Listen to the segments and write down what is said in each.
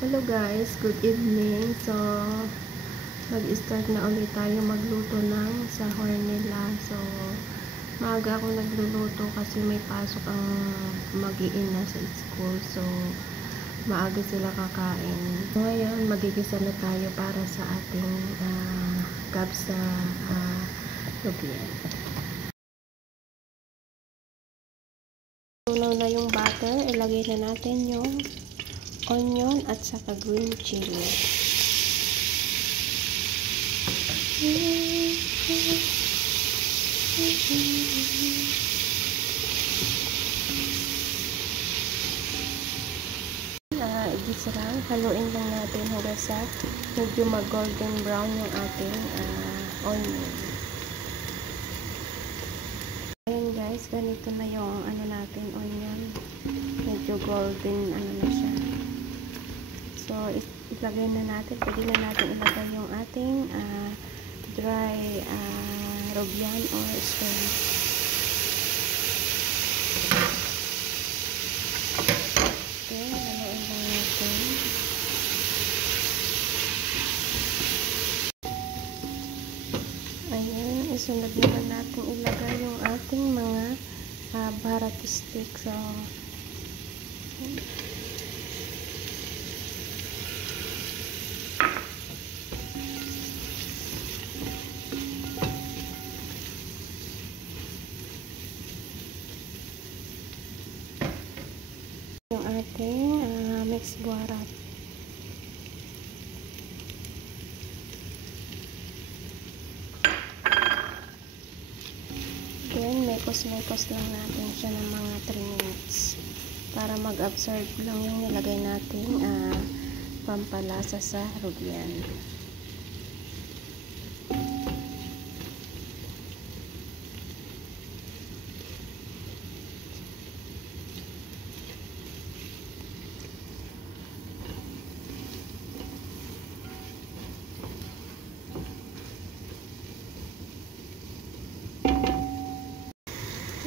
Hello guys, good evening. So, mag-start na ulit tayo magluto ng sahor nila. So, maaga ako nagluluto kasi may pasok ang mag-iina sa school. So, maaga sila kakain. So, ngayon, magigisa na tayo para sa ating kapsa lubian. Tunaw na yung butter, ilagay na natin yung onion at saka green chili. Igisa lang, haluin lang natin hanggang sa medyo mag-golden brown yung ating onion. Ayan guys, ganito na yung natin onion. Medyo golden na siya. So, ilagay na natin, pwede na natin ilagay yung ating dry robian or shrimp. Okay, haluin lang natin. Ayan, isunod naman natin ilagay yung ating mga barat stick. So, yung ating mixed barat. Then, mekos-mekos lang natin siya ng mga 3 minutes para mag-absorb lang yung nilagay natin pampalasa sa robian.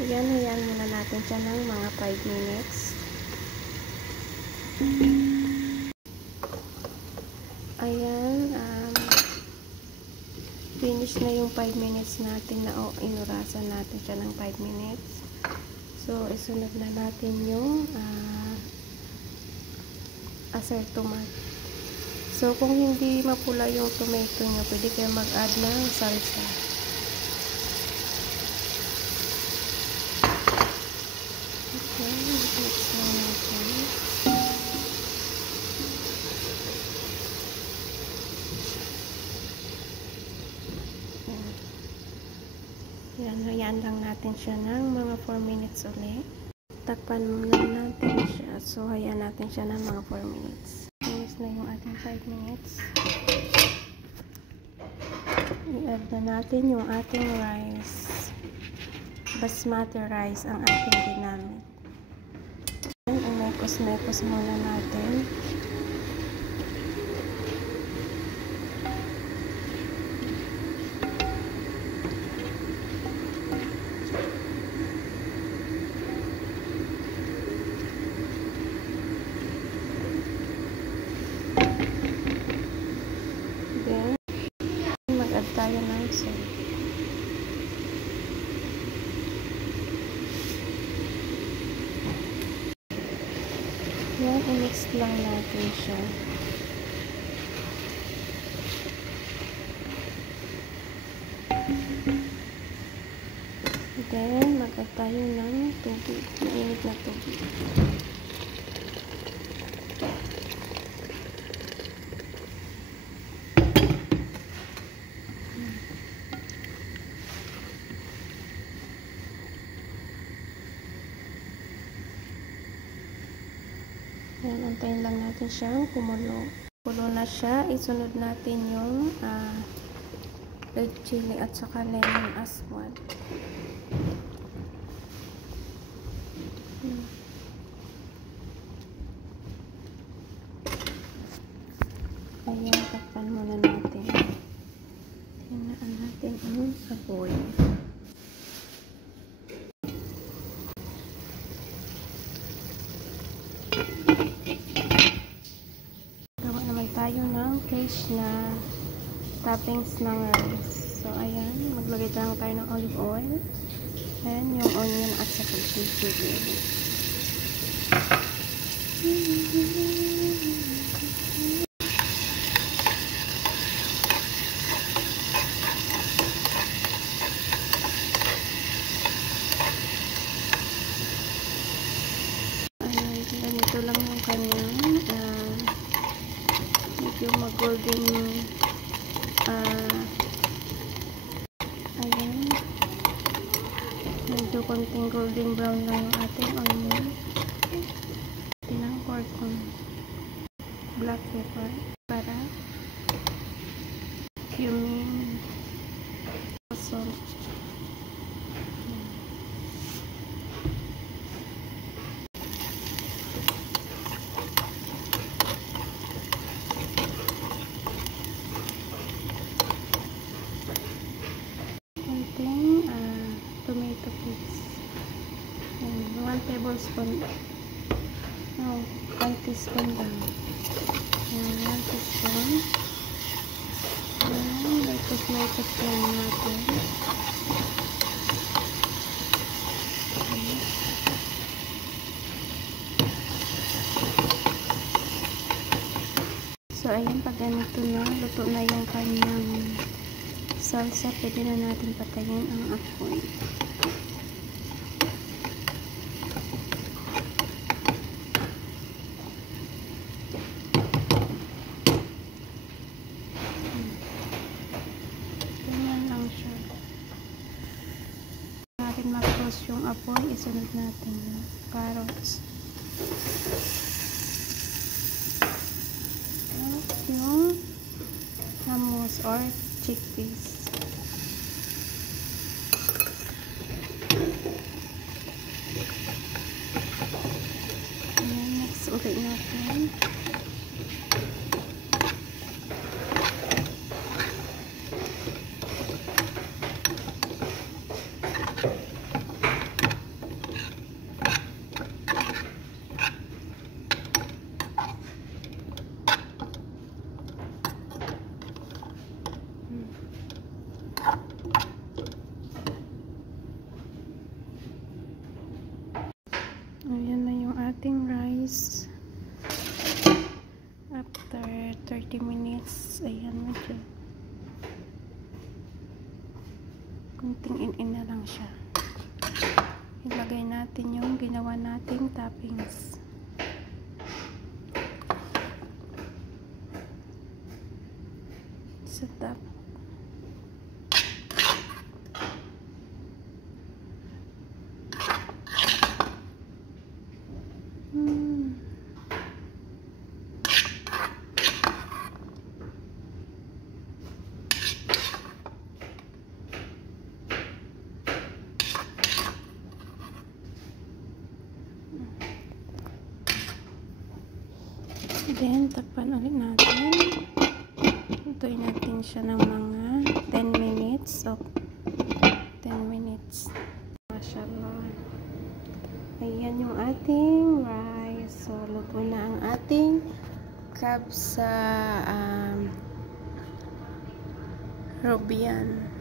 Ayan muna natin siya ng mga 5 minutes. Ayan, finish na yung 5 minutes natin na inurasan natin siya ng 5 minutes. So, isunod na natin yung acer tomato. So, kung hindi mapula yung tomato nyo, pwede kayo mag-add ng salsa. Okay, mix lang natin. Hayaan lang natin siya ng mga 4 minutes ulit. Takpan muna natin siya. So, hayaan natin siya ng mga 4 minutes. Finish na yung ating 5 minutes. I-add na natin yung ating rice. Basmati rice ang ating ginamit. Mekos-mekos muna natin. Then, mag-add tayo ng salt. Yan, i-mix lang natin siya. Then, mag-add tayo ng tubig. Mainit na tubig. Yan, antayin lang natin siyang kumulo. Kulo na siya. Isunod natin yung red chili at saka lemon aswad. Ayan, takpan muna natin. Tingnan natin ang apoy. tayo ng fish na toppings ng rice. So, ayan. Maglagay lang tayo ng olive oil. And yung onion at saka chili. Ganito lang yung kanyang medyo mag-golden ayan, medyo konting golden brown lang yung ating onion. Tinang pork on black pepper para cumin, salt. Tomato paste. 1 tablespoon. No, 1 teaspoon lang. 1 teaspoon. Lettuce lang natin. So, ayan, pag ganito na, luto na yung kanyang salsa, pwede na natin patayin ang apoy. Ganyan lang siya. Natin mag-close yung apoy, isunod natin yung carrots. Yung hummus or chickpeas. Ayan, next ulit natin. Ayan na yung ating rice. After 30 minutes, ayan, medyo kunting in na lang siya. Ilagay natin yung ginawa nating toppings. Sa top. Then, takpan ulit natin. Lutuin natin siya ng mga 10 minutes. So, 10 minutes. Mashallah. Ayan yung ating rice. So, luto na ang ating kabsa Robian.